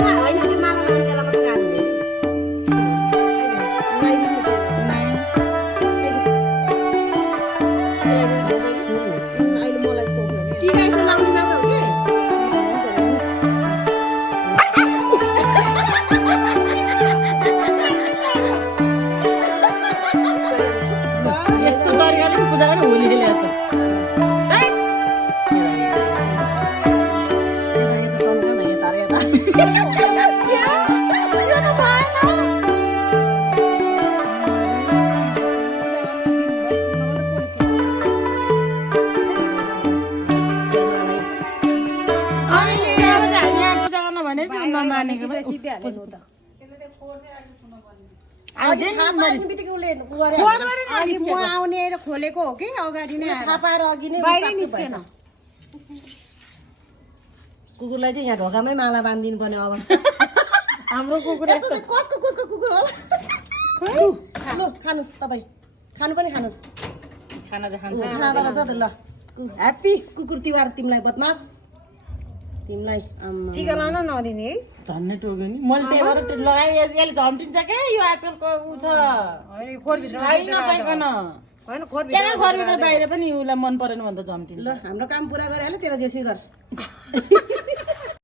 होइन त्यो माला लाउने बेला मात्रै गाह्रो हुन्छ टिका यसो लाउने मात्र हो कि यस्तो तरिकाले पूजा गर्ने होली खेले त म आउने र खोलेको हो कि अगाडि नै थाहा पाएर अघि नै निस्केन कुकुरलाई चाहिँ यहाँ ढोकामै माला बाँधिदिनु पर्ने अवस्था हाम्रो कुकुर कसको कुकुर हो खानुहोस् तपाईँ खानु पनि खानुहोस् खाना चाहिँ खान्छ खाँदो रहेछ त ल ह्याप्पी कुकुर तिहार तिमीलाई बदमास तिमीलाई टिका लाउन नदिने है धन्ने टोक्यो नि मैले त्यही भएर लगाएँ यसले झम्टिन्छ क्या यो आजकलको ऊ छ नपाइकन होइन खोर त्यहाँ खोरभित्र बाहिर पनि उसलाई मन परेन भने त झम्टिन्छ ल हाम्रो काम पुरा गरिहाल्यो तेरो जेसै गर